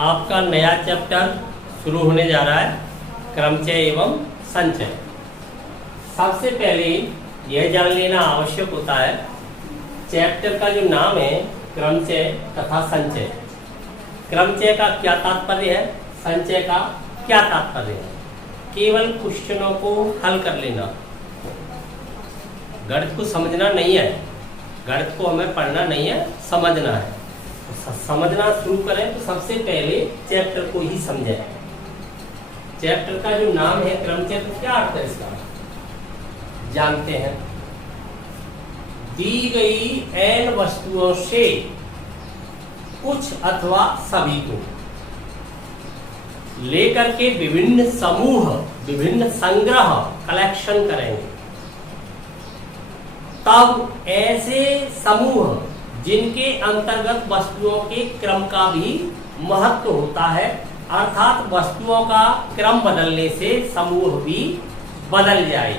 आपका नया चैप्टर शुरू होने जा रहा है, क्रमचय एवं संचय। सबसे पहले यह जान लेना आवश्यक होता है, चैप्टर का जो नाम है क्रमचय तथा संचय। क्रमचय का क्या तात्पर्य है, संचय का क्या तात्पर्य है? केवल क्वेश्चनों को हल कर लेना, गणित को समझना नहीं है। गणित को हमें पढ़ना नहीं है, समझना है। समझना शुरू करें तो सबसे पहले चैप्टर को ही समझें। चैप्टर का जो नाम है क्रमचय, तो क्या अर्थ है इसका जानते हैं। दी गई n वस्तुओं से कुछ अथवा सभी को लेकर के विभिन्न समूह, विभिन्न संग्रह, कलेक्शन करेंगे। तब ऐसे समूह जिनके अंतर्गत वस्तुओं के क्रम का भी महत्व होता है, अर्थात वस्तुओं का क्रम बदलने से समूह भी बदल जाए,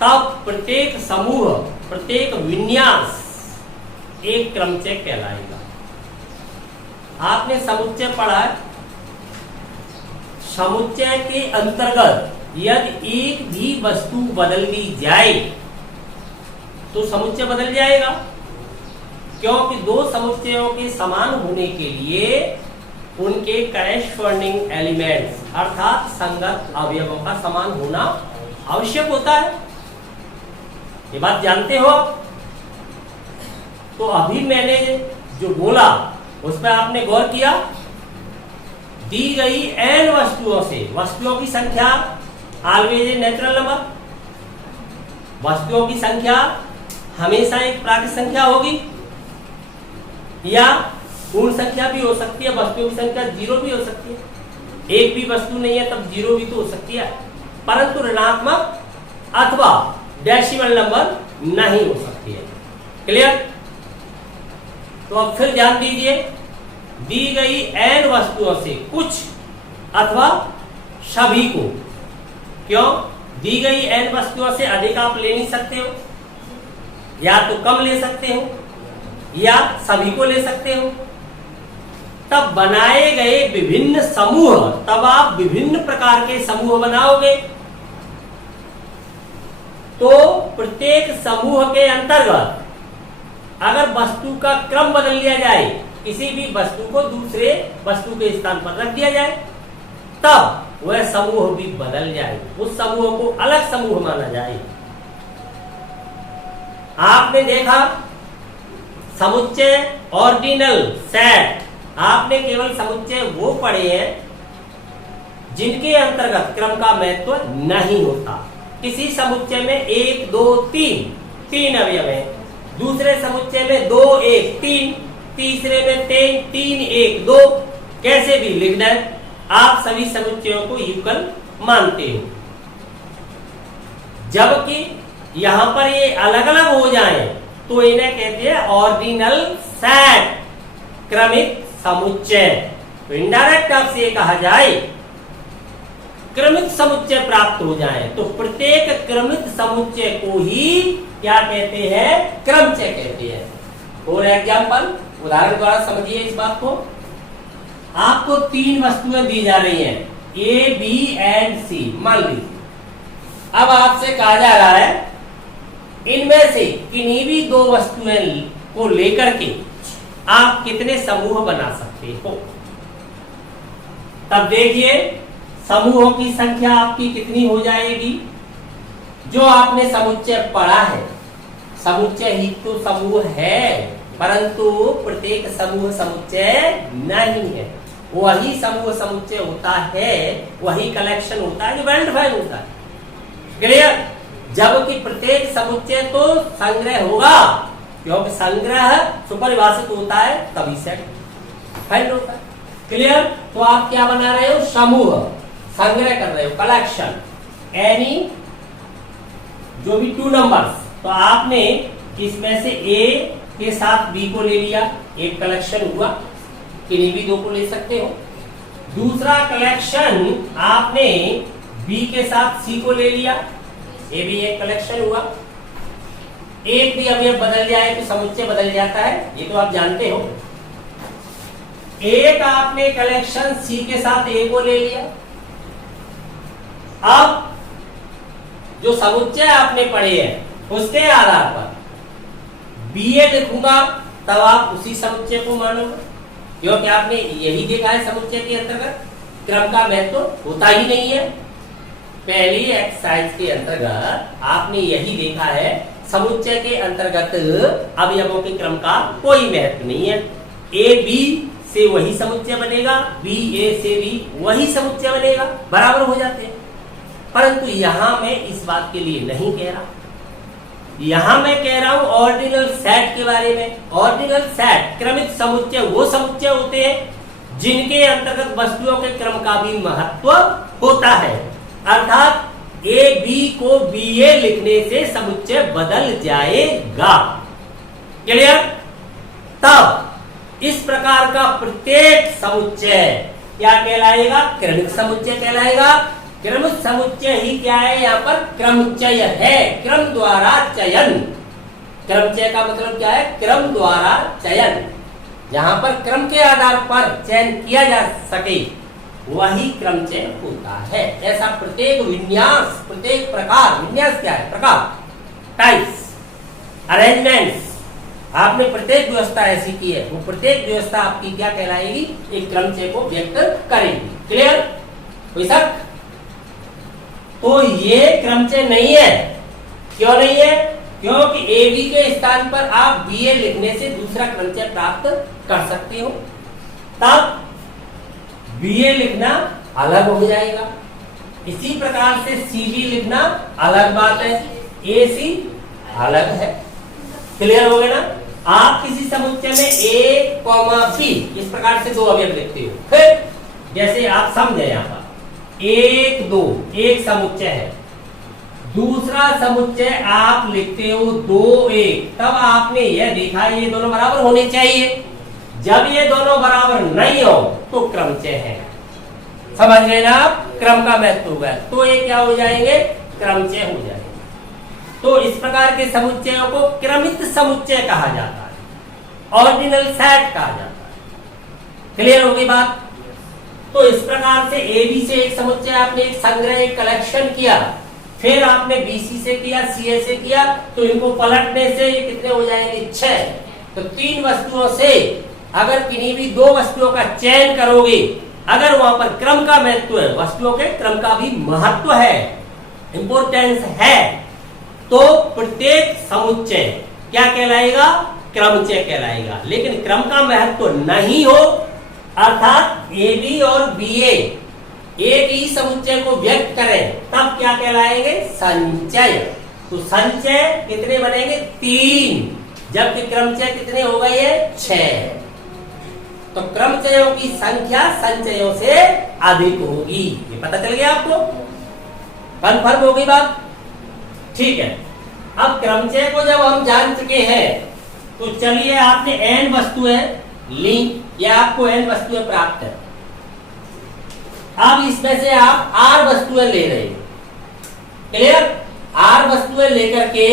तब प्रत्येक समूह, प्रत्येक विन्यास एक क्रमचय कहलाएगा। आपने समुच्चय पढ़ा है। समुच्चय के अंतर्गत यदि एक भी वस्तु बदल दी जाए तो समुच्चय बदल जाएगा, क्योंकि दो समुच्चयों के समान होने के लिए उनके करेस्पॉन्डिंग एलिमेंट्स अर्थात संगत अवयवों का समान होना आवश्यक होता है। ये बात जानते हो। तो अभी मैंने जो बोला उस पर आपने गौर किया। दी गई n वस्तुओं से, वस्तुओं की संख्या ऑलवेज ए नेचुरल नंबर, वस्तुओं की संख्या हमेशा एक प्राकृतिक संख्या होगी, या पूर्ण संख्या भी हो सकती है। वस्तुओं की संख्या 0 भी हो सकती है। एक भी वस्तु नहीं है तब 0 भी तो हो सकती है, परंतु ऋणात्मक अथवा डेसिमल नंबर नहीं हो सकती है। क्लियर? तो अब फिर ध्यान दीजिए। दी गई n वस्तुओं से कुछ अथवा सभी को, क्यों? दी गई n वस्तुओं से अधिक आप ले नहीं सकते हो, या तो कम ले सकते हो या सभी को ले सकते हो। तब बनाए गए विभिन्न समूह, तब आप विभिन्न प्रकार के समूह बनाओगे। तो प्रत्येक समूह के अंतर्गत अगर वस्तु का क्रम बदल लिया जाए, किसी भी वस्तु को दूसरे वस्तु के स्थान पर रख दिया जाए, तब वह समूह भी बदल जाए, उस समूह को अलग समूह माना जाए। आपने देखा समुच्चय, ऑर्डिनल, सेट। आपने केवल समुच्चय वो पढ़े हैं जिनके अंतर्गत क्रम का महत्व नहीं होता। किसी समुच्चय में 1 2 3 अवयव है, दूसरे समुच्चय में 2 1 3, तीसरे में 3 1 2, कैसे भी लिखना है। आप सभी समुच्चयों को युगल मानते हो, जबकि यहां पर ये अलग अलग हो जाएं तो इन्हें कहते हैं ऑर्डिनल सेट, क्रमित समुच्चय। तो इनडायरेक्ट आपसे ये कहा जाए क्रमित समुच्चय प्राप्त हो जाए तो प्रत्येक क्रमित समुच्चय को ही क्या कहते हैं? क्रमचय कहते हैं। फॉर एग्जाम्पल, उदाहरण द्वारा समझिए इस बात को। आपको 3 वस्तुएं दी जा रही हैं, A, B एंड C, मान लीजिए। अब आपसे कहा जा रहा है इनमें से किन्हीं भी 2 वस्तुएं को लेकर के आप कितने समूह बना सकते हो। तब देखिए समूहों की संख्या आपकी कितनी हो जाएगी। जो आपने समुच्चय पढ़ा है, समुच्चय ही तो समूह है, परंतु प्रत्येक समूह समुच्चय नहीं है। वही समूह समुच्चय होता है, वही कलेक्शन होता है जो वेल डिफाइंड होता है। क्लियर? जबकि प्रत्येक समुच्चय तो संग्रह होगा, क्योंकि संग्रह सुपरिभाषित होता है तभी सेट फाइंड होता है। क्लियर? तो आप क्या बना रहे हो? समूह संग्रह कर रहे हो, कलेक्शन। एनी जो भी 2 नंबर्स, तो आपने इसमें से A के साथ B को ले लिया, एक कलेक्शन हुआ। किन्हीं भी 2 को ले सकते हो। दूसरा कलेक्शन आपने B के साथ C को ले लिया, ये भी एक कलेक्शन हुआ। एक भी अवयव बदल जाए तो समुच्चय बदल जाता है, ये तो आप जानते हो। एक आपने कलेक्शन सी के साथ ए को ले लिया। अब जो समुच्चय आपने पढ़े हैं उसके आधार पर बी ए लिखूंगा, तब आप उसी समुच्चय को मानोगे, क्योंकि आपने यही देखा है समुच्चय के अंतर्गत क्रम का महत्व होता ही नहीं है। पहली एक्सरसाइज के अंतर्गत आपने यही देखा है, समुच्चय के अंतर्गत अवयवों के क्रम का कोई महत्व नहीं है। ए बी से वही समुच्चय बनेगा, बी ए से भी वही समुच्चय बनेगा, बराबर हो जाते हैं। परंतु यहां मैं इस बात के लिए नहीं कह रहा, यहां मैं कह रहा हूं ऑर्डिनल सेट के बारे में। ऑर्डिनल सेट क्रमित समुच्चय वो समुच्चय होते हैं जिनके अंतर्गत वस्तुओं के क्रम का भी महत्व होता है। अर्थात ए बी को बी ए लिखने से समुच्चय बदल जाएगा। क्लियर? तब इस प्रकार का प्रत्येक समुच्चय क्या कहलाएगा? क्रमिक समुच्चय कहलाएगा। क्रमिक समुच्चय ही क्या है? यहाँ पर क्रमचय है, क्रम द्वारा चयन। क्रमचय का मतलब क्या है? क्रम द्वारा चयन। जहां पर क्रम के आधार पर चयन किया जा सके वही क्रमचय होता है। ऐसा प्रत्येक विन्यास, प्रत्येक प्रकार, विन्यास क्या है? प्रकार, टाइप्स, अरेंजमेंट्स, आपने प्रत्येक व्यवस्था ऐसी की है, वो प्रत्येक व्यवस्था आपकी क्या कहलाएगी? एक क्रमचय को व्यक्त करेगी। क्लियर? कोई शक? तो ये क्रमचय नहीं है। क्यों नहीं है? क्योंकि ए बी के स्थान पर आप बी ए लिखने से दूसरा क्रमचय प्राप्त कर सकते हो। तब बी ए लिखना अलग हो जाएगा। इसी प्रकार से सी बी लिखना अलग बात है, ए सी अलग है। क्लियर हो गया ना? आप किसी समुच्चय में ए कॉमा बी इस प्रकार से दो अवयव लिखते हो, फिर जैसे आप समझे यहाँ पर एक दो एक समुच्चय है, दूसरा समुच्चय आप लिखते हो दो एक, तब आपने यह देखा ये दोनों बराबर होने चाहिए। जब ये दोनों बराबर नहीं हो तो क्रमचय है। समझ गए ना आप? क्रम का महत्व होगा तो ये क्या हो जाएंगे? क्रमचय हो जाएंगे। तो इस प्रकार के समुच्चयों को क्रमित समुच्चय कहा जाता है, ऑर्डिनल सेट कहा जाता है। क्लियर हो गई बात? तो इस प्रकार से ए बी से एक समुच्चय आपने एक संग्रह, एक कलेक्शन किया, फिर आपने बी सी से किया, सी ए से किया, तो इनको पलटने से ये कितने हो जाएंगे? 6। तो 3 वस्तुओं से अगर किन्हीं भी 2 वस्तुओं का चयन करोगे, अगर वहां पर क्रम का महत्व है, वस्तुओं के क्रम का भी महत्व है, इंपोर्टेंस है, तो प्रत्येक समुच्चय क्या कहलाएगा? क्रमचय कहलाएगा। लेकिन क्रम का महत्व नहीं हो, अर्थात ए बी और बी ए एक ही समुच्चय को व्यक्त करें, तब क्या कहलाएंगे? संचय। तो संचय कितने बनेंगे? 3, जबकि क्रमचय कितने हो गए? 6। तो क्रमचयों की संख्या संचयों से अधिक होगी। ये पता चल गया आपको? कन्फर्म हो गई बात? ठीक है। अब क्रमचय को जब हम जान चुके हैं, तो चलिए आपने n वस्तुएं ली, या आपको n वस्तुएं प्राप्त है। अब इसमें से आप r वस्तुएं ले रहे हो। क्लियर? r वस्तुएं लेकर के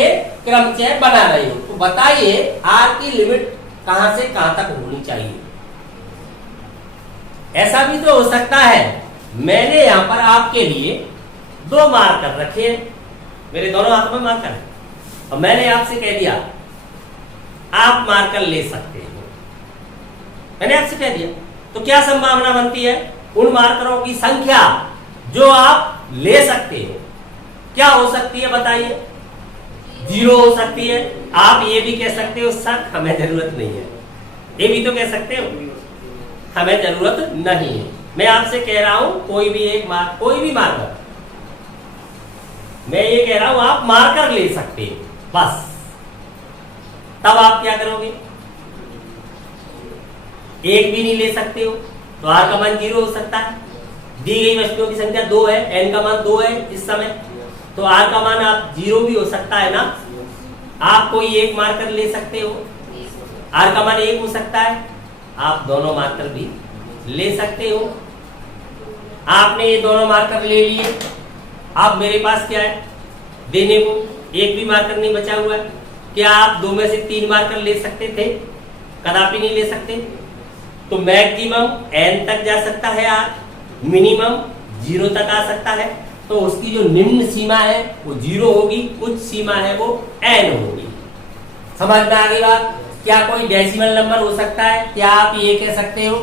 क्रमचय बना रहे हो। तो बताइए r की लिमिट कहां से कहां तक होनी चाहिए? ऐसा भी तो हो सकता है, मैंने यहां पर आपके लिए 2 मार्कर रखे, मेरे दोनों हाथों में मार्कर है, और मैंने आपसे कह दिया आप मार्कर ले सकते हो। मैंने आपसे कह दिया, तो क्या संभावना बनती है? उन मार्करों की संख्या जो आप ले सकते हो क्या हो सकती है? बताइए। 0 हो सकती है। आप ये भी कह सकते हो सर हमें जरूरत नहीं है, ये भी तो कह सकते हो हमें जरूरत नहीं है। मैं आपसे कह रहा हूं कोई भी मार्कर, मैं ये कह रहा हूं आप मार्कर ले सकते हो बस। तब आप क्या करोगे? एक भी नहीं ले सकते हो तो r का मान 0 हो सकता है। दी गई वस्तुओं की संख्या 2 है, n का मान 2 है इस समय, तो r का मान आप 0 भी हो सकता है ना। आप कोई एक मार्कर ले सकते हो, r का मान 1 हो सकता है, आप दोनों मार्कर भी ले सकते हो। आपने ये दोनों मार्कर ले लिए, अब मेरे पास क्या है देने को? एक भी मार्कर नहीं बचा हुआ है। क्या आप 2 में से 3 मार्कर ले सकते थे? कदापि नहीं ले सकते। तो मैक्सिमम n तक जा सकता है r, मिनिमम 0 तक आ सकता है। तो उसकी जो निम्न सीमा है वो 0 होगी, उच्च सीमा है वो n होगी। समझ में आ गई बात? क्या कोई डेसिमल नंबर हो सकता है? क्या आप ये कह सकते हो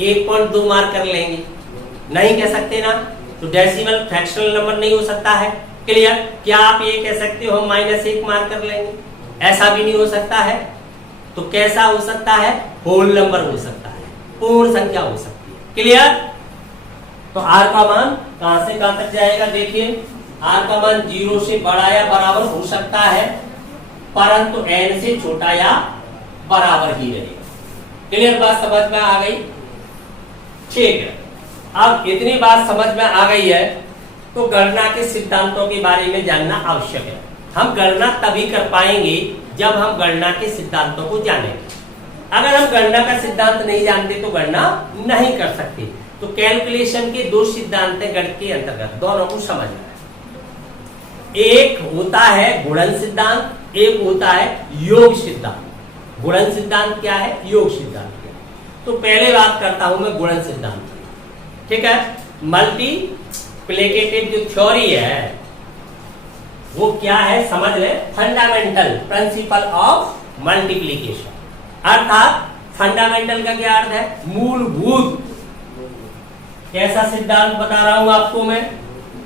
1.2 मार्क कर लेंगे? नहीं कह सकते ना। तो डेसिमल फ्रैक्शनल नंबर नहीं हो सकता है। क्लियर? क्या आप ये कह सकते हो हम -1 मार्क कर लेंगे? ऐसा भी नहीं हो सकता है। तो कैसा हो सकता है? होल नंबर हो सकता है, पूर्ण संख्या हो सकती है। क्लियर? तो r का मान कहां से कहां तक जाएगा? देखिए r का मान 0 से बड़ा या बराबर हो सकता है, परंतु n से छोटा या बराबर ही रहेगा। क्लियर बात समझ में आ गई? ठीक है। अब इतनी बात समझ में आ गई है तो गणना के सिद्धांतों के बारे में जानना आवश्यक है। हम गणना तभी कर पाएंगे जब हम गणना के सिद्धांतों को जानेंगे। अगर हम गणना का सिद्धांत नहीं जानते तो गणना नहीं कर सकते। तो कैलकुलेशन के 2 सिद्धांत हैं गणित के अंतर्गत, दोनों को समझना है। एक होता है गुणन सिद्धांत, एक होता है योग सिद्धांत। गुणन सिद्धांत क्या है, योग सिद्धांत क्या है? तो पहले बात करता हूं मैं गुणन सिद्धांत की। ठीक है? मल्टीप्लिकेटिव जो थ्योरी है वो क्या है समझ ले। फंडामेंटल प्रिंसिपल ऑफ मल्टीप्लिकेशन, अर्थात फंडामेंटल का क्या अर्थ है? मूलभूत। कैसा सिद्धांत बता रहा हूं आपको मैं?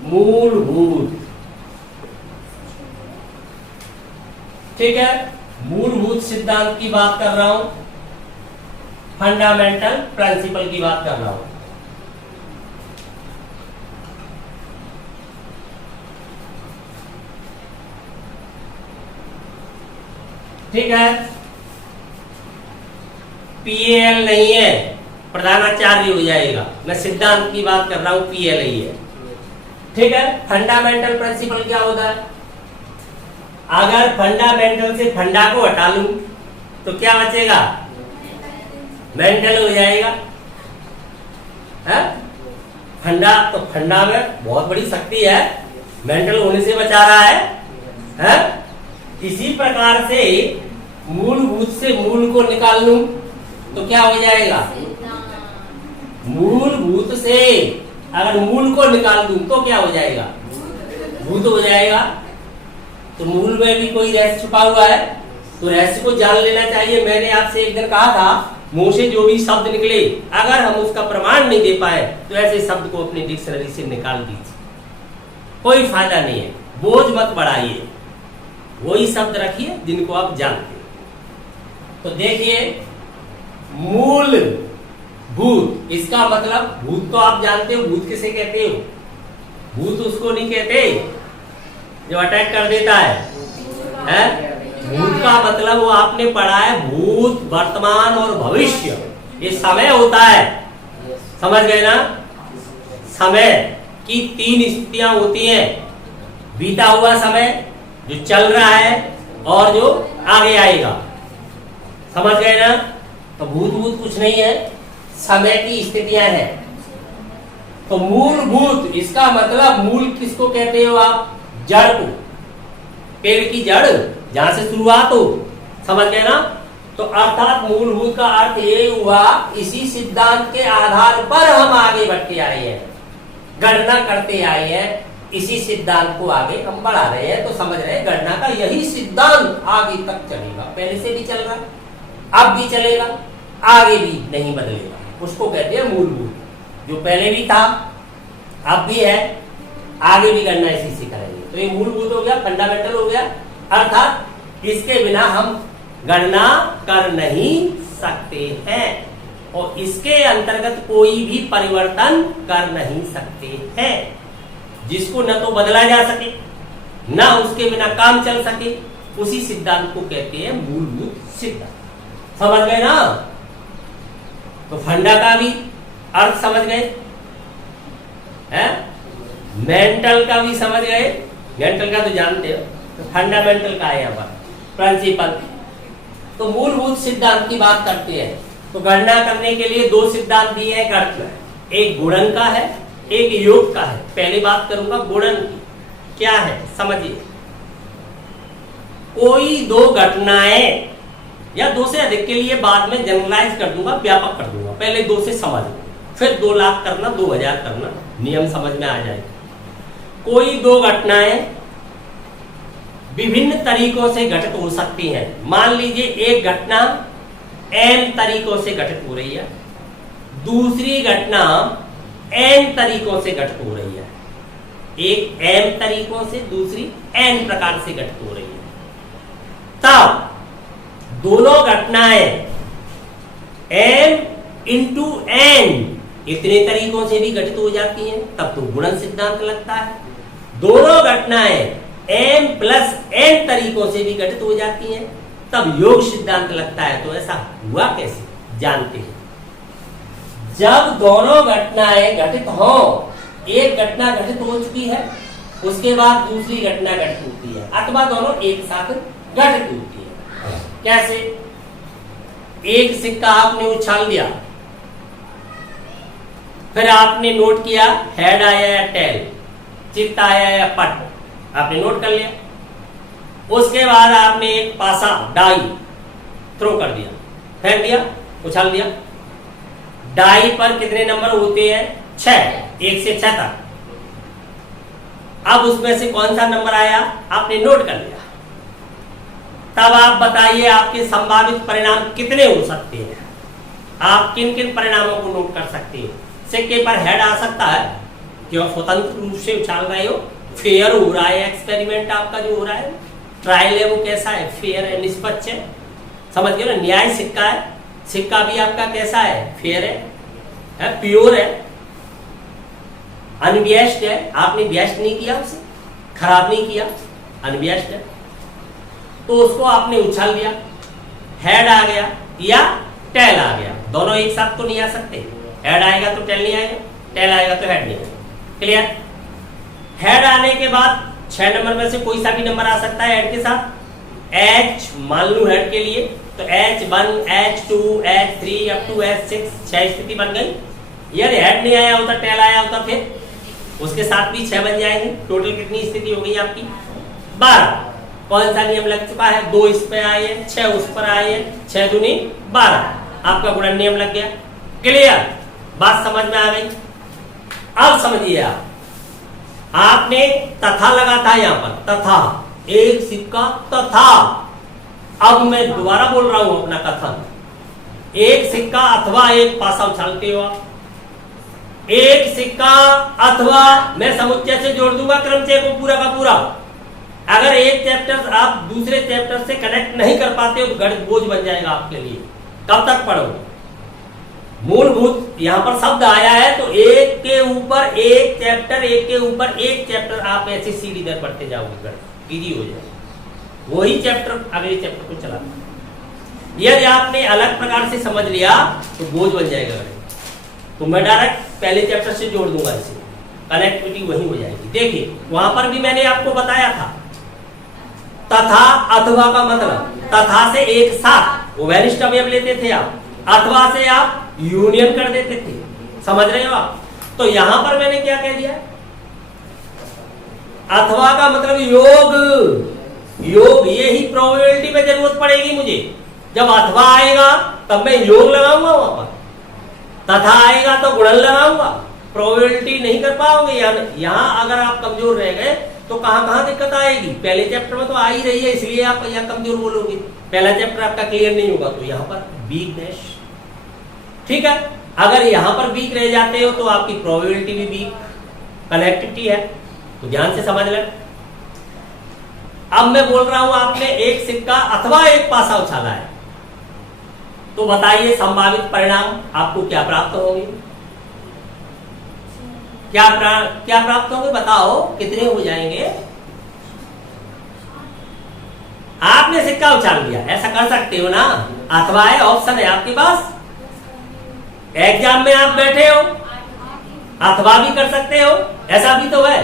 मूलभूत। ठीक है? मूलभूत सिद्धांत की बात कर रहा हूं, फंडामेंटल प्रिंसिपल की बात कर रहा हूं। ठीक है? पीएल नहीं है, प्रधानाचार्य हो जाएगा। मैं सिद्धांत की बात कर रहा हूं, पीएल ही है। ठीक है? फंडामेंटल प्रिंसिपल क्या होता है? अगर फंडामेंटल से फंडा को हटा लूं तो क्या बचेगा? मेंटल हो जाएगा। है? फंडा तो फंडा में बहुत बड़ी शक्ति है, मेंटल होने से बचा रहा है? इसी प्रकार से मूलभूत से मूल को निकाल लूं तो क्या हो जाएगा? मूलभूत से अगर मूल को निकाल दूं तो क्या हो जाएगा? भूत हो जाएगा। तो मूल में भी कोई रहस्य छुपा हुआ है, तो रहस्य को जान लेना चाहिए। मैंने आपसे एक दिन कहा था मुंह से जो भी शब्द निकले अगर हम उसका प्रमाण नहीं दे पाए तो ऐसे शब्द को अपनी डिक्शनरी से निकाल दीजिए, कोई फायदा नहीं है। बोझ मत बढ़ाइए, वही शब्द रखिए जिनको आप जानते हैं। तो देखिए मूल भूत, इसका मतलब भूत तो आप जानते हो। भूत किसे कहते हो? भूत उसको नहीं कहते जो अटैक कर देता है? भूत का मतलब वो आपने पढ़ा है, भूत, वर्तमान और भविष्य। ये समय होता है, समझ गए ना? समय की 3 स्थितियां होती हैं, बीता हुआ समय, जो चल रहा है और जो आगे आएगा। समझ गए ना? तो भूत कुछ नहीं है, समय की स्थितियां हैं। तो मूलभूत, इसका मतलब मूल किसको कहते हो आप? जड़ को, पेड़ की जड़ जहां से शुरुआत हो। समझ गए ना? तो अर्थात मूलभूत का अर्थ ये हुआ, इसी सिद्धांत के आधार पर हम आगे बढ़ते आए हैं, गणना करते आए हैं, इसी सिद्धांत को आगे हम बढ़ा रहे हैं। तो समझ रहे हैं गणना का यही सिद्धांत आगे तक चलेगा। पहले से भी चल रहा, अब भी चलेगा, आगे भी नहीं बदलेगा। उसको कहते हैं मूलभूत। जो पहले भी था, अब भी है, आगे भी गणना इसी से करेंगे। तो ये मूलभूत हो गया, फंडामेंटल हो गया, अर्थात इसके बिना हम गणना कर नहीं सकते हैं और इसके अंतर्गत कोई भी परिवर्तन कर नहीं सकते हैं, जिसको न तो बदला जा सके न उसके बिना काम चल सके। उसी सिद्धांत को कहते हैं मूलभूत सिद्धांत। समझ गए ना? तो फंडा का भी अर्थ समझ गए हैं, मेंटल का भी समझ गए। मेंटल का तो जानते हो, तो फंडामेंटल का है यहाँ पर प्रिंसिपल। तो मूलभूत सिद्धांत की बात करते हैं। तो गणना करने के लिए 2 सिद्धांत दिए हैं गणित में, एक गुणन का है, एक योग का है। पहले बात करूंगा गुणन की। क्या है समझिए, कोई 2 घटनाएं या 2 से अधिक के लिए बाद में जनरलाइज कर दूंगा, व्यापक कर दूंगा। पहले 2 से समझ लो, फिर 2 लाख करना, 2000 करना, नियम समझ में आ जाएगा। कोई 2 घटनाएं विभिन्न तरीकों से घटित हो सकती हैं। मान लीजिए एक घटना m तरीकों से घटित हो रही है, दूसरी घटना n तरीकों से घटित हो रही है। एक m तरीकों से, दूसरी n प्रकार से घटित हो रही है। तब दोनों घटनाएं m इंटू n इतने तरीकों से भी घटित हो जाती हैं, तब तो गुणन सिद्धांत लगता है। दोनों घटनाएं m प्लस n तरीकों से भी घटित हो जाती हैं, तब योग सिद्धांत लगता है। तो ऐसा हुआ कैसे, जानते हैं। जब दोनों घटनाएं घटित हो, एक घटना घटित हो चुकी है, उसके बाद दूसरी घटना घटित होती है, अथवा दोनों एक साथ घटित होती है। कैसे? एक सिक्का आपने उछाल दिया, फिर आपने नोट किया हेड आया या टेल, चित्त आया या पट, आपने नोट कर लिया। उसके बाद आपने एक पासा डाई थ्रो कर दिया, फेंक दिया, उछाल दिया। डाई पर कितने नंबर होते हैं? 6, 1 से 6 तक। अब उसमें से कौन सा नंबर आया आपने नोट कर लिया। तब आप बताइए आपके संभावित परिणाम कितने हो सकते हैं। आप किन किन परिणामों को नोट कर सकते हैं। सिक्के पर हेड आ सकता है, क्यों स्वतंत्र रूप से उछाल रहे हो, फेयर हो रहा है, एक्सपेरिमेंट आपका जो हो रहा है, ट्रायल है, वो कैसा है, फेयर है, निष्पक्ष है, समझ गए ना। न्याय सिक्का है, सिक्का भी आपका कैसा है, फेयर है, प्योर है, अनबियास्ड है, आपने बियास्ड नहीं किया, उसे खराब नहीं किया, अनबियास्ड है। तो उसको आपने उछाल दिया, हेड आ गया या टेल आ गया। दोनों एक साथ तो नहीं आ सकते, हेड आएगा तो टेल नहीं आएगा, टेल आएगा तो हेड नहीं आएगा। क्लियर? हेड आने के बाद 6 नंबर में से कोई सा भी नंबर आ सकता है हेड के साथ। H मान लू हेड के लिए, तो H1, H2, H3 up to H6, 6 स्थिति बन गई। यदि हेड नहीं आया होता, टेल आया होता, फिर उसके साथ भी 6 बन जाएंगे। टोटल कितनी स्थिति हो गई आपकी? 12। कौन सा नियम लग चुका है? 2 इस पे आए हैं, 6 उस पर आए हैं, 6 दूनी 12, आपका गुणन नियम लग गया। क्लियर? बात समझ में आ गई? अब समझिए आपने तथा लगा था यहां पर, तथा एक सिक्का तथा। अब मैं दोबारा बोल रहा हूं अपना कथन। एक सिक्का अथवा एक पासा उछालते हो आप। एक सिक्का अथवा मैं समुच्चय से जोड़ दूंगा क्रमचय को पूरा का पूरा। अगर एक चैप्टर आप दूसरे चैप्टर से कनेक्ट नहीं कर पाते हो तो गणित बोझ बन जाएगा आपके लिए। कब तक पढ़ोगे? मूलभूत यहां पर शब्द आया है तो एक के ऊपर एक चैप्टर, एक के ऊपर एक चैप्टर आप ऐसे सीढ़ी दर पढ़ते जाओगे, इजी हो जाएगा। वही चैप्टर अगले चैप्टर को चलाना। यदि आपने अलग प्रकार से समझ लिया तो बोझ बन जाएगा गणित। तो मैं डायरेक्ट पहले चैप्टर से जोड़ दूंगा, इसे कनेक्टिविटी वही हो जाएगी। देखिए वहां पर भी मैंने आपको बताया था तथा अथवा का मतलब, तथा से एक साथ वो वैनिष्ट अवयव लेते थे आप, अथवा से आप यूनियन कर देते थे। समझ रहे हो आप? तो यहां पर मैंने क्या कह दिया? अथवा का मतलब योग। योग, ये ही प्रोबेबिलिटी में जरूरत पड़ेगी मुझे। जब अथवा आएगा तब मैं योग लगाऊंगा वहां पर, तथा आएगा तो गुणन लगाऊंगा। प्रोबेबिलिटी नहीं कर पाओगे। यहां अगर आप कमजोर रह गए तो कहां कहां दिक्कत आएगी? पहले चैप्टर में तो आ ही रही है, इसलिए आप यहां कमजोर बोलोगे। पहला चैप्टर आपका क्लियर नहीं होगा तो यहां पर वीकनेस। ठीक है? अगर यहां पर वीक रह जाते हो तो आपकी प्रोबेबिलिटी भी वीक, कनेक्टिविटी है, तो ध्यान से समझ लें। अब मैं बोल रहा हूं आपने एक सिक्का अथवा एक पासा उछाला है, तो बताइए संभावित परिणाम आपको क्या प्राप्त होंगे? क्या प्राप्त होंगे बताओ, कितने हो जाएंगे? आपने सिक्का उछाल दिया, ऐसा कर सकते हो ना, अथवा है, ऑप्शन है आपके पास। एग्जाम में आप बैठे हो, अथवा भी कर सकते हो, ऐसा भी तो है।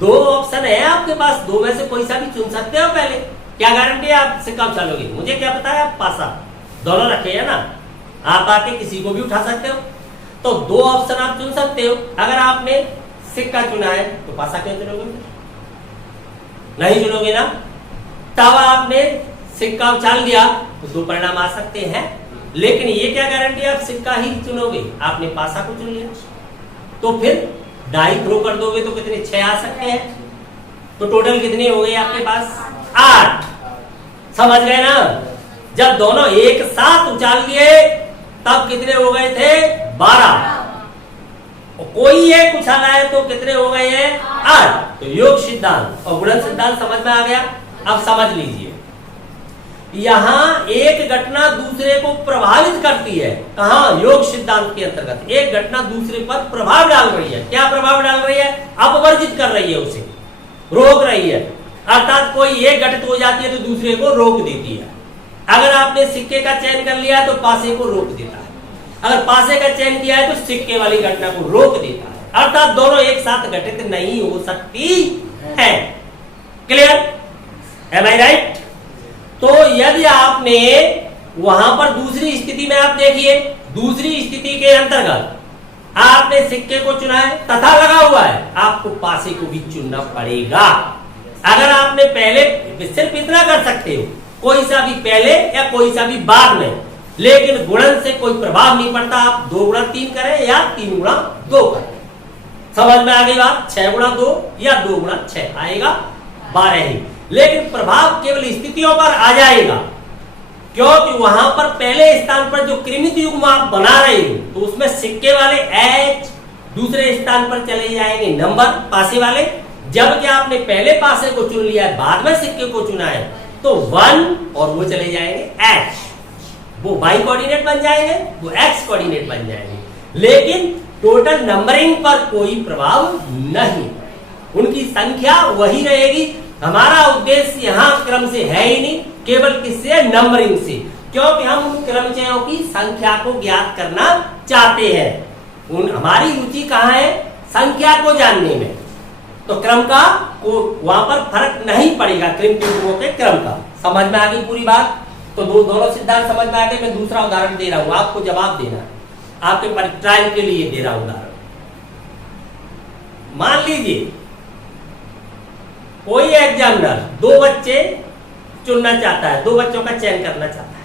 2 ऑप्शन है आपके पास, 2 में से कोई सा भी चुन सकते हो। पहले क्या गारंटी है आप सिक्का उछालोगे? मुझे क्या पता है? आप पासा दोनों रखे है ना, आप आके किसी को भी उठा सकते हो। तो 2 ऑप्शन आप चुन सकते हो। अगर आपने सिक्का चुना है तो पासा क्यों चुनोगे? नहीं चुनोगे ना। तब आपने सिक्का उछाल दिया तो दो परिणाम आ सकते हैं, लेकिन ये क्या गारंटी है आप सिक्का ही चुनोगे? आपने पासा को चुन लिया तो फिर डाई थ्रो कर दोगे तो कितने 6 आ सकते हैं, तो टोटल कितने हो गए आपके पास 8। समझ गए ना? जब दोनों एक साथ उछाल दिए तब कितने हो गए थे 12, कोई एक उछाला है तो कितने हो गए हैं 8। तो योग सिद्धांत और गुणन सिद्धांत समझ में आ गया। अब समझ लीजिए, यहां एक घटना दूसरे को प्रभावित करती है। कहां? योग सिद्धांत के अंतर्गत एक घटना दूसरे पर प्रभाव डाल रही है। क्या प्रभाव डाल रही है? अपवर्जित कर रही है, उसे रोक रही है। अर्थात कोई एक घटित हो जाती है तो दूसरे को रोक देती है। अगर आपने सिक्के का चयन कर लिया है तो पासे को रोक देता है, अगर पासे का चयन किया है तो सिक्के वाली घटना को रोक देता है। अर्थात दोनों एक साथ घटित नहीं हो सकती है। क्लियर? एम आई राइट? तो यदि आपने वहां पर दूसरी स्थिति में आप देखिए, दूसरी स्थिति के अंतर्गत आपने सिक्के को चुना है तथा लगा हुआ है, आपको पासे को भी चुनना पड़ेगा। अगर आपने पहले, सिर्फ इतना कर सकते हो, कोई सा भी पहले या कोई सा भी बाद में, लेकिन गुणन से कोई प्रभाव नहीं पड़ता। आप 2 गुणा 3 करें या 3 गुणा 2 करें। समझ में आ गई बात? 6 गुणा 2 या 2 गुणा 6 आएगा 12 ही, लेकिन प्रभाव केवल स्थितियों पर आ जाएगा, क्योंकि वहां पर पहले स्थान पर जो कृमित युग्म आप बना रहे हो तो उसमें सिक्के वाले H, दूसरे स्थान पर चले जाएंगे नंबर पासे वाले। जबकि आपने पहले पासे को चुन लिया है, बाद में सिक्के को चुना है, तो 1 और वो चले जाएंगे H, वो y कोऑर्डिनेट बन जाएंगे, वो x कोऑर्डिनेट बन जाएंगे, लेकिन टोटल नंबरिंग पर कोई प्रभाव नहीं, उनकी संख्या वही रहेगी। हमारा उद्देश्य यहाँ क्रम से है ही नहीं, केवल किससे? नंबरिंग से, क्योंकि हम उन क्रमचयों की संख्या को ज्ञात करना चाहते हैं। हमारी रुचि कहाँ है? संख्या को जानने में। तो क्रम का को वहां पर फर्क नहीं पड़ेगा, कृमित युग्मों के क्रम का। समझ में आ गई पूरी बात? तो दोनों सिद्धांत समझ में आ गए। मैं दूसरा उदाहरण दे रहा हूं, आपको जवाब देना, आपके परित्राण के लिए दे रहा हूं उदाहरण। मान लीजिए कोई एग्जामिनर 2 बच्चे चुनना चाहता है, 2 बच्चों का चयन करना चाहता है।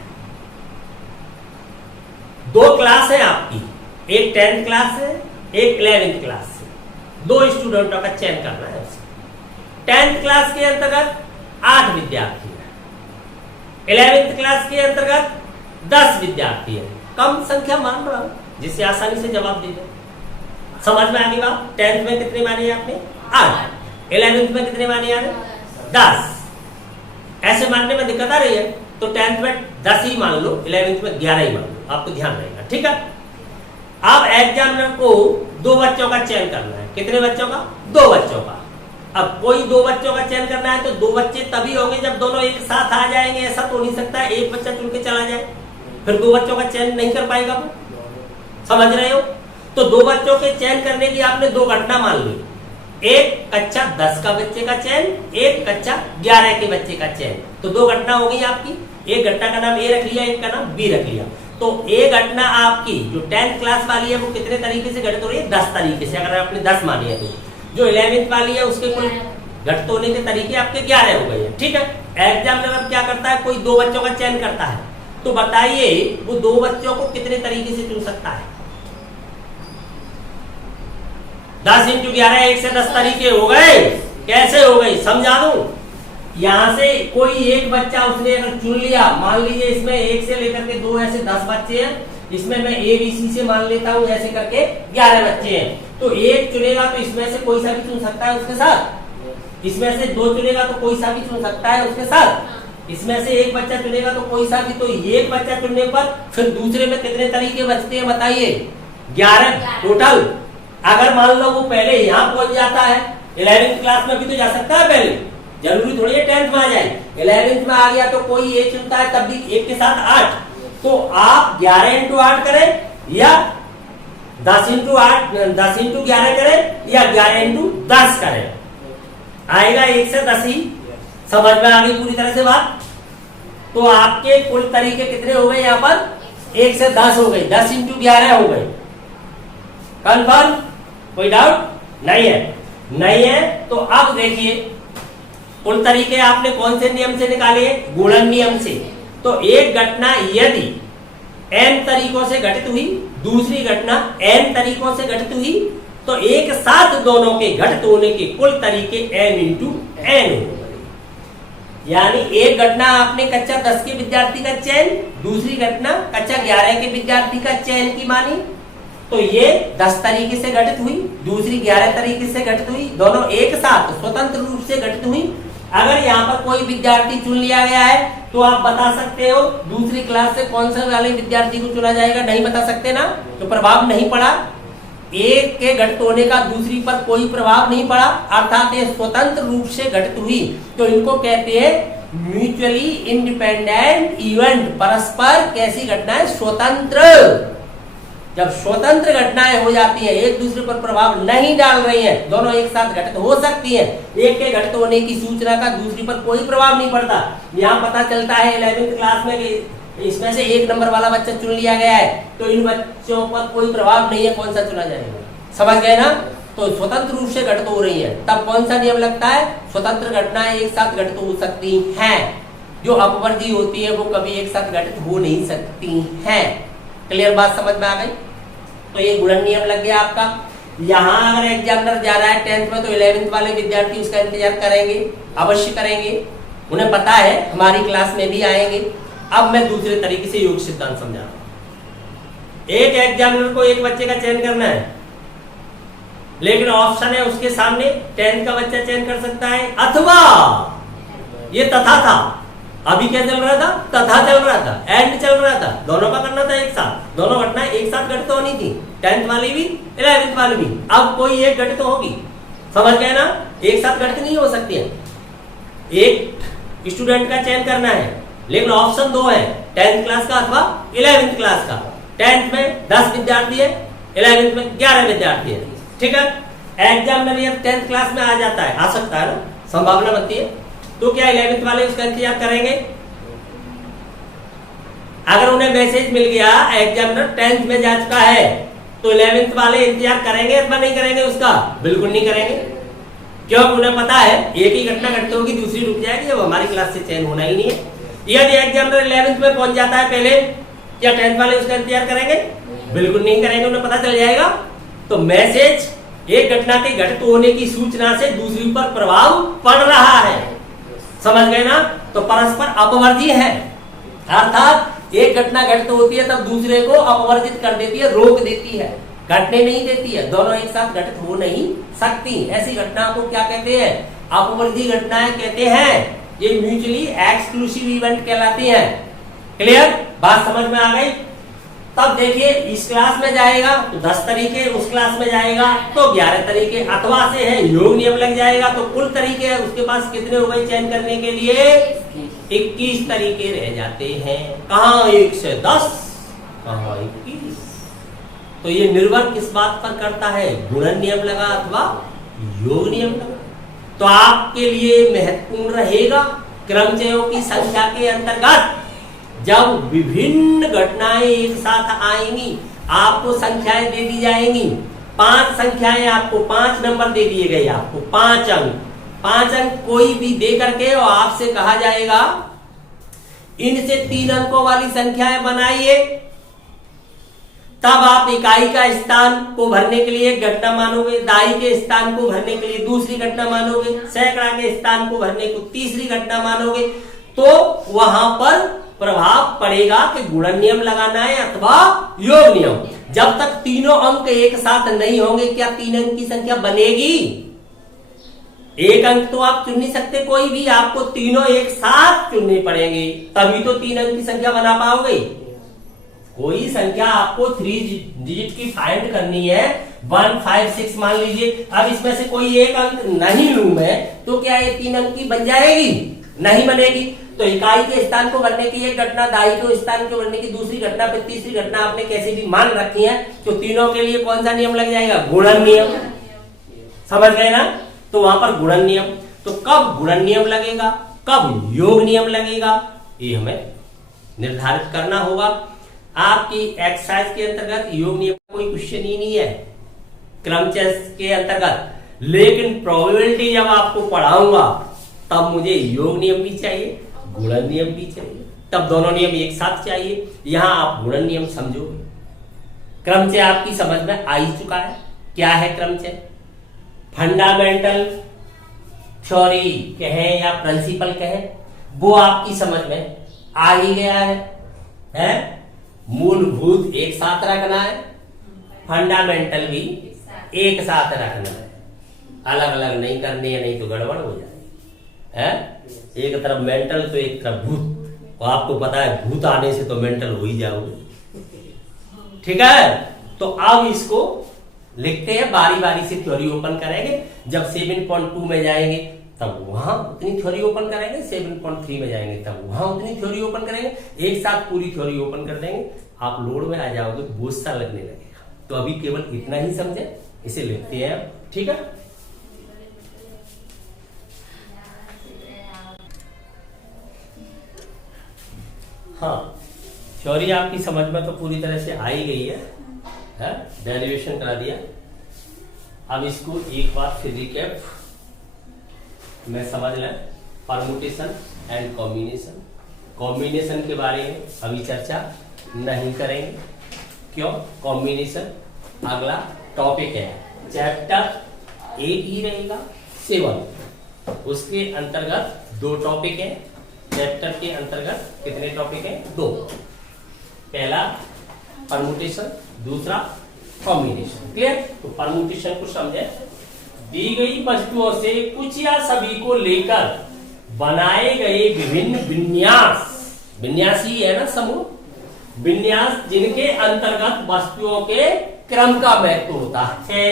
2 क्लास है आपकी, एक 10th क्लास है, एक 11th क्लास है। 2 स्टूडेंटों का चयन करना है उसे। 10th क्लास के अंतर्गत 8 विद्यार्थी है, 11th क्लास के अंतर्गत 10 विद्यार्थी है। कम संख्या मान रहा हूं जिससे आसानी से जवाब दे दे। समझ में आ गई बात? 10th में कितने माने आपने? 8। 11th में कितने माने यार? 10। ऐसे मानने में दिक्कत आ रही है तो 10th में 10 ही मान लो, 11th में 11 ही मान लो, आपको ध्यान रहेगा। ठीक है? अब एग्जामिनर को 2 बच्चों का चयन करना है। कितने बच्चों का? 2 बच्चों का। अब कोई 2 बच्चों का चयन करना है तो 2 बच्चे तभी होंगे जब दोनों एक साथ आ जाएंगे। ऐसा तो नहीं सकता है एक बच्चा चुन के चला जाए, फिर 2 बच्चों का चयन नहीं कर पाएगा वो। समझ रहे हो? तो 2 बच्चों के चयन करने की आपने 2 घटना मान ली, एक कक्षा 10 का बच्चे का चयन, एक कक्षा 11 के बच्चे का चयन। तो 2 घटना हो गई आपकी। एक घटना का नाम ए रख लिया, एक का नाम बी रख लिया। तो ए घटना आपकी जो 10th क्लास वाली है वो कितने तरीके से घटित हो रही है? 10 तरीके से, अगर आपने 10 मानी है तो। जो 11th वाली है उसके कुल घटित होने के तरीके आपके 11 हो गए हैं। ठीक है? एग्जामिनर क्या करता है? कोई 2 बच्चों का चयन करता है, तो बताइए वो 2 बच्चों को कितने तरीके से चुन सकता है? 10 × 11 1 से 10 तरीके हो गए। कैसे हो गई समझा दूं। यहां से कोई एक बच्चा उसने अगर चुन लिया, मान लीजिए इसमें 1 से लेकर के 2 ऐसे 10 बच्चे हैं, इसमें मैं ABC से मान लेता हूं ऐसे करके 11 बच्चे हैं। तो एक चुनेगा तो इसमें से कोई सा भी चुन सकता है उसके साथ, इसमें से 2 चुनेगा तो कोई सा भी चुन सकता है उसके साथ, इसमें से एक बच्चा चुनेगा तो कोई सा भी। तो एक बच्चा चुनने पर फिर दूसरे में कितने तरीके बचते हैं बताइए? 11 टोटल। अगर मान लो वो पहले यहाँ पहुंच जाता है, 11th क्लास में भी तो जा सकता है पहले, जरूरी थोड़ी है 10th में आ जाए। 11th में आ गया तो कोई एक चुनता है, तब भी एक के साथ 8। तो आप 11 × 8 करें या 10 × 8 10 × 11 करें या 11 × 10 करें, आएगा 1 से 10 ही। समझ में आ गई पूरी तरह से बात? तो आपके कुल तरीके कितने हो गए यहाँ पर? 1 से 10 हो गए, 10 × 11 हो गए। कंफर्म? कोई डाउट नहीं है? नहीं है तो अब देखिए कुल तरीके आपने कौन से नियम से निकाले? गुणन नियम से। तो एक घटना यदि n तरीकों से घटित हुई, दूसरी घटना n तरीकों से घटित हुई, तो एक साथ दोनों के घटित होने के कुल तरीके m इंटू n हो गए। यानी एक घटना आपने कक्षा 10 के विद्यार्थी का चयन, दूसरी घटना कक्षा 11 के विद्यार्थी का चयन की मानी, तो ये 10 तरीके से घटित हुई, दूसरी 11 तरीके से घटित हुई, दोनों एक साथ स्वतंत्र रूप से घटित हुई। अगर यहाँ पर कोई विद्यार्थी चुन लिया गया है तो आप बता सकते हो दूसरी क्लास से कौन सा वाले विद्यार्थी को चुना जाएगा? नहीं बता सकते ना, तो प्रभाव नहीं पड़ा। एक के घटित होने का दूसरी पर कोई प्रभाव नहीं पड़ा, अर्थात ये स्वतंत्र रूप से घटित हुई, तो इनको कहते हैं म्यूचुअली इंडिपेंडेंट इवेंट। परस्पर कैसी घटनाएं? स्वतंत्र। जब स्वतंत्र घटनाएं हो जाती हैं, एक दूसरे पर प्रभाव नहीं डाल रही हैं, दोनों एक साथ घटित हो सकती हैं, एक के घटित होने की सूचना का दूसरी पर कोई प्रभाव नहीं पड़ता। यहाँ पता चलता है 11वीं क्लास में कि इसमें से 1 नंबर वाला बच्चा चुन लिया गया है, तो इन बच्चों पर कोई प्रभाव नहीं है, कौन सा चुना जाएगा? समझ गए ना? तो स्वतंत्र रूप से घटित हो रही है, तब कौन सा नियम लगता है? स्वतंत्र घटनाएं एक साथ घटित हो सकती हैं, जो अपवर्ती होती है वो कभी एक साथ घटित हो नहीं सकती हैं। क्लियर बात समझ में आ गई? तो ये गुणन नियम लग गया आपका। यहाँ अगर एग्जामिनर जा रहा है 10th में, तो 11th वाले विद्यार्थी उसका इंतजार करेंगे, अवश्य करेंगे, उन्हें पता है हमारी क्लास में भी आएंगे। अब मैं दूसरे तरीके से योग सिद्धांत समझा रहा हूं। एक एग्जामिनर को एक बच्चे का चयन करना है, लेकिन ऑप्शन है उसके सामने 10th का बच्चा चयन कर सकता है, अथवा ये तथा था, अभी क्या चल रहा था? तथा चल रहा था, एंड चल रहा था, दोनों का करना था एक साथ, दोनों घटनाएं एक साथ घटित होनी थी, 10th वाली भी 11th वाली भी। अब कोई एक घटित होगी, समझ गए ना? एक साथ घटित नहीं हो सकती है। एक स्टूडेंट का चयन करना है, लेकिन ऑप्शन 2 है, 10th क्लास का अथवा 11th क्लास का। 10th में 10 विद्यार्थी है, 11th में 11 विद्यार्थी है, ठीक है? एग्जामिनर ये 10th क्लास में आ जाता है, आ सकता है ना, संभावना बनती है, तो क्या 11th वाले उसका इंतजार करेंगे? अगर उन्हें मैसेज मिल गया एग्जामिनर 10th में जा चुका है, तो 11th वाले इंतजार करेंगे अथवा नहीं करेंगे उसका? बिल्कुल नहीं करेंगे, क्योंकि उन्हें पता है एक ही घटना घटित होगी, दूसरी रुक जाएगी, अब हमारी क्लास से चयन होना ही नहीं है। यदि एग्जामिनर 11th में पहुंच जाता है पहले, क्या 10th वाले उसका इंतजार करेंगे? बिल्कुल नहीं करेंगे, उन्हें पता चल जाएगा। तो मैसेज एक घटना के घटित होने की सूचना से दूसरी पर प्रभाव पड़ रहा है, समझ गए ना? तो परस्पर अपवर्ती है, अर्थात एक घटना घटित होती है तब दूसरे को अपवर्जित कर देती है, रोक देती है, घटने नहीं देती है, दोनों एक साथ घटित हो नहीं सकती। ऐसी घटना को क्या कहते हैं? अपवर्ती घटनाएं कहते हैं। ये म्यूचुअली एक्सक्लूसिव इवेंट कहलाती हैं। क्लियर बात समझ में आ गई? तब देखिए इस क्लास में जाएगा तो 10 तरीके, उस क्लास में जाएगा तो 11 तरीके, अथवा से है योग नियम लग जाएगा तो कुल तरीके है उसके पास कितने हो गए चयन करने के लिए? 21 तरीके रह जाते हैं। कहाँ 1 से 10, कहाँ 21। तो ये निर्भर किस बात पर करता है? गुणन नियम लगा अथवा योग नियम लगा। तो आपके लिए महत्वपूर्ण रहेगा क्रमचयों की संख्या के अंतर्गत जब विभिन्न घटनाएं एक साथ आएंगी, आपको संख्याएं दे दी जाएंगी, 5 संख्याएं, आपको 5 नंबर दे दिए गए, आपको 5 अंक, 5 अंक कोई भी दे करके और आपसे कहा जाएगा इनसे 3 अंकों वाली संख्याएं बनाइए। तब आप इकाई का स्थान को भरने के लिए एक घटना मानोगे, दाई के स्थान को भरने के लिए दूसरी घटना मानोगे, सैकड़ा के स्थान को भरने को तीसरी घटना मानोगे, तो वहां पर प्रभाव पड़ेगा कि गुणन नियम लगाना है अथवा योग नियम। जब तक तीनों अंक एक साथ नहीं होंगे क्या 3 अंक की संख्या बनेगी? एक अंक तो आप चुन नहीं सकते कोई भी, आपको तीनों एक साथ चुनने पड़ेंगे, तभी तो 3 अंक की संख्या बना पाओगे। कोई संख्या आपको 3 डिजिट की फाइंड करनी है, 1, 5, 6 मान लीजिए। अब इसमें से कोई एक अंक नहीं लूं मैं, तो क्या ये 3 अंक की बन जाएगी? नहीं बनेगी। तो इकाई के स्थान को भरने की एक घटना, दाई के स्थान को भरने की दूसरी घटना, फिर तीसरी घटना आपने कैसे भी मान रखी है, तो तीनों के लिए कौन सा नियम लग जाएगा? गुणन नियम। समझ गए ना? तो वहां पर गुणन नियम। तो कब गुणन नियम लगेगा, कब योग नियम लगेगा, ये हमें निर्धारित करना होगा। आपकी एक्सरसाइज के अंतर्गत योग नियम कोई क्वेश्चन ही नहीं है क्रमचय के अंतर्गत, लेकिन प्रोबेबिलिटी जब आपको पढ़ाऊंगा तब मुझे योग नियम भी चाहिए, गुणन नियम भी चाहिए, तब दोनों नियम एक साथ चाहिए। यहां आप गुणन नियम समझोगे। क्रमचय आपकी समझ में आ ही चुका है। क्या है क्रमचय? फंडामेंटल थ्योरी कहें या प्रिंसिपल कहें, वो आपकी समझ में आ ही गया है? मूलभूत एक साथ रखना है, फंडामेंटल भी एक साथ रखना है, अलग अलग नहीं करनी है, नहीं तो गड़बड़ हो जाएगी। है एक तरफ मेंटल तो एक तरफ भूत, और आपको पता है भूत आने से तो मेंटल हो ही जाओगे। ठीक है, तो अब इसको लिखते हैं, बारी बारी से थ्योरी ओपन करेंगे। जब 7.2 में जाएंगे तब वहां उतनी थ्योरी ओपन करेंगे, 7.3 में जाएंगे तब वहां उतनी थ्योरी ओपन करेंगे, एक साथ पूरी थ्योरी ओपन कर देंगे। आप लोड में आ जाओगे, बोझ सा लगने लगेगा। तो अभी केवल इतना ही समझे, इसे लिखते हैं। ठीक है, हाँ, थ्योरी आपकी समझ में तो पूरी तरह से आ ही गई है, डेरिवेशन करा दिया। अब इसको एक बार फिर रिकैप में समझ लें। परमुटेशन एंड कॉम्बिनेशन, कॉम्बिनेशन के बारे में अभी चर्चा नहीं करेंगे। क्यों? कॉम्बिनेशन अगला टॉपिक है, चैप्टर 8 ही रहेगा, 7। उसके अंतर्गत 2 टॉपिक है। चैप्टर के अंतर्गत कितने टॉपिक हैं? 2। पहला परमुटेशन, दूसरा कॉम्बिनेशन। क्लियर? तो परमुटेशन को समझे। दी गई वस्तुओं से कुछ या सभी को लेकर बनाए गए विभिन्न विन्यास, विन्यास ही है ना समूह, विन्यास जिनके अंतर्गत वस्तुओं के क्रम का महत्व होता है,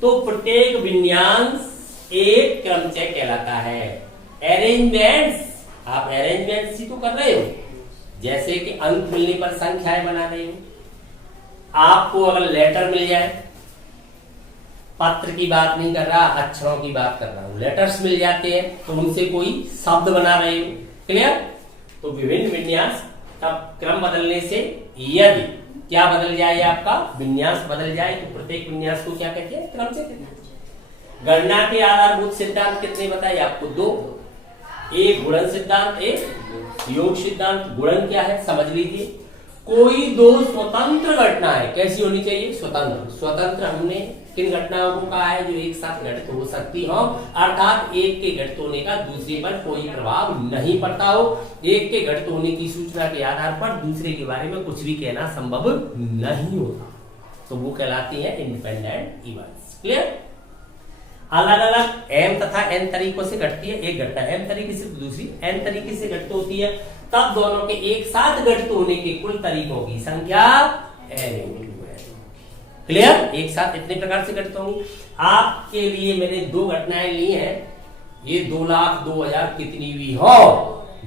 तो प्रत्येक विन्यास एक क्रमचय कहलाता है। अरेंजमेंट्स, आप अरेंजमेंट्स ही तो कर रहे हो, जैसे कि अंक मिलने पर संख्याएं बना रहे हो। आपको अगर लेटर मिल जाए, पत्र की बात नहीं कर रहा, अक्षरों की बात कर रहा हूं, लेटर्स मिल जाते हैं तो उनसे कोई शब्द बना रहे हो। क्लियर? तो विभिन्न विन्यास, तब क्रम बदलने से यदि क्या बदल जाए, आपका विन्यास बदल जाए, तो प्रत्येक विन्यास को क्या कहते हैं? क्रम से कहते हैं। गणना के आधारभूत सिद्धांत कितने बताए आपको? 2। एक गुणन सिद्धांत, एक योग सिद्धांत। गुणन क्या है समझ लीजिए। कोई 2 स्वतंत्र घटनाएं कैसी होनी चाहिए? स्वतंत्र। स्वतंत्र हमने किन घटनाओं को कहा है? जो एक साथ घटित हो सकती हो, अर्थात एक के घटित होने का दूसरे पर कोई प्रभाव नहीं पड़ता हो। एक के घटित होने की सूचना के आधार पर दूसरे के बारे में कुछ भी कहना संभव नहीं होता, तो वो कहलाती है इंडिपेंडेंट इवेंट्स। क्लियर? अलग अलग m तथा n तरीकों से घटती है। एक घटना m तरीके से, दूसरी n तरीके से घटित होती है, तब दोनों के एक साथ घटित होने के कुल तरीकों की संख्या n। क्लियर? एक साथ इतने प्रकार से घटित होंगी। आपके लिए मैंने 2 घटनाएं ली हैं, ये 2,02,000 कितनी भी हो,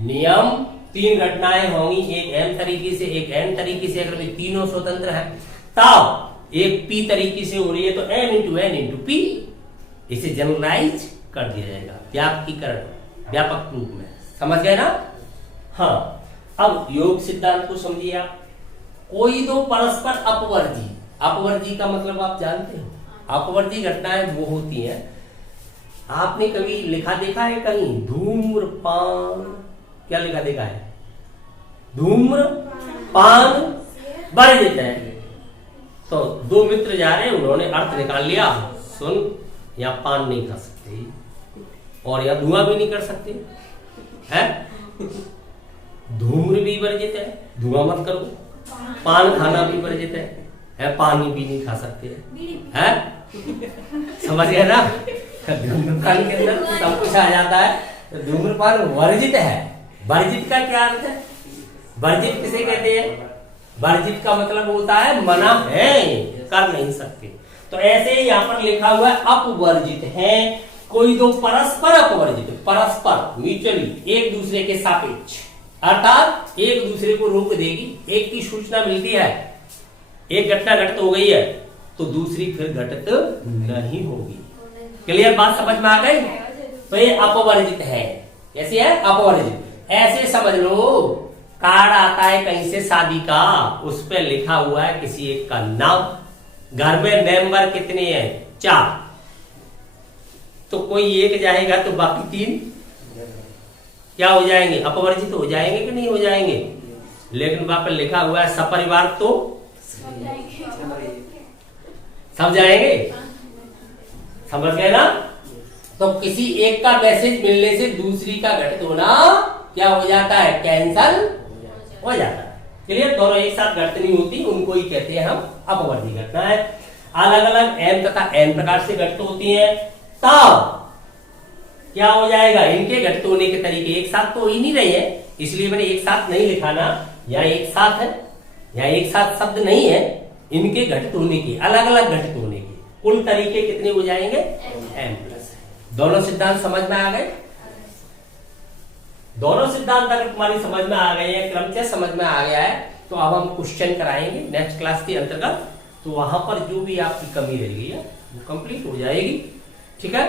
नियम 3 घटनाएं होंगी, एक m तरीके से, एक n तरीके से। अगर वे तीनों स्वतंत्र हैं तब एक p तरीके से हो रही है, तो m into n into p, इसे जनरलाइज कर दिया जाएगा, व्यापकीकरण, व्यापक रूप में। समझ गए ना? हाँ, अब योग सिद्धांत को समझिए आप। कोई 2 परस्पर अपवर्जी, अपवर्जी का मतलब आप जानते हो, अपवर्जी घटनाएं वो होती हैं, आपने कभी लिखा देखा है कहीं? धूम्रपान, क्या लिखा देखा है? धूम्रपान वर्जित है। तो 2 मित्र जा रहे हैं, उन्होंने अर्थ निकाल लिया, सुन, या पान नहीं खा सकते और या धुआं भी नहीं कर सकते है, धूम्र भी वर्जित है, धुआं मत करो। पान खाना भी वर्जित है, पानी भी नहीं खा सकते है? समझ गए ना? धूम्रपान के अंदर सब कुछ आ जाता है, तो धूम्रपान वर्जित है। वर्जित का क्या अर्थ है? वर्जित किसे कहते हैं? वर्जित का मतलब होता है मना है, कर नहीं सकते। तो ऐसे ही यहाँ पर लिखा हुआ है अपवर्जित है। कोई 2 परस्पर अपवर्जित, परस्पर म्यूचुअली, एक दूसरे के सापेक्ष, अर्थात एक दूसरे को रोक देगी। एक की सूचना मिलती है, एक घटना घटित हो गई है, तो दूसरी फिर घटित नहीं होगी। क्लियर? बात समझ में आ गई? तो ये अपवर्जित है। कैसे है? अपवर्जित। ऐसे समझ लो, कार्ड आता है कहीं से शादी का, उस पर लिखा हुआ है किसी एक का नाम, घर में मेंबर कितने हैं? 4, तो कोई एक जाएगा तो बाकी 3 क्या हो जाएंगे, अपवर्जित हो जाएंगे कि नहीं हो जाएंगे। लेकिन वहां पर लिखा हुआ है सपरिवार तो सब जाएंगे, समझ गए ना। तो किसी एक का मैसेज मिलने से दूसरी का घटित होना क्या हो जाता है, कैंसल हो जाता है। क्लियर, दोनों एक साथ घटित नहीं होती, उनको ही कहते हैं हम अपवर्ती घटना है। अलग अलग m तथा n प्रकार से घटित होती हैं, तब क्या हो जाएगा, इनके घटित होने के तरीके एक साथ तो हो ही नहीं रहे हैं, इसलिए मैंने एक साथ नहीं लिखा ना। यहाँ एक साथ है, यहाँ एक साथ शब्द नहीं है, इनके घटित होने के, अलग अलग घटित होने के कुल तरीके कितने हो जाएंगे, m+। दोनों सिद्धांत समझ में आ गए। दोनों सिद्धांत अगर तुम्हारी समझ में आ गए हैं, क्रमचय समझ में आ गया है, तो अब हम क्वेश्चन कराएंगे नेक्स्ट क्लास के अंतर्गत। तो वहां पर जो भी आपकी कमी रह गई है वो कंप्लीट हो जाएगी। ठीक है।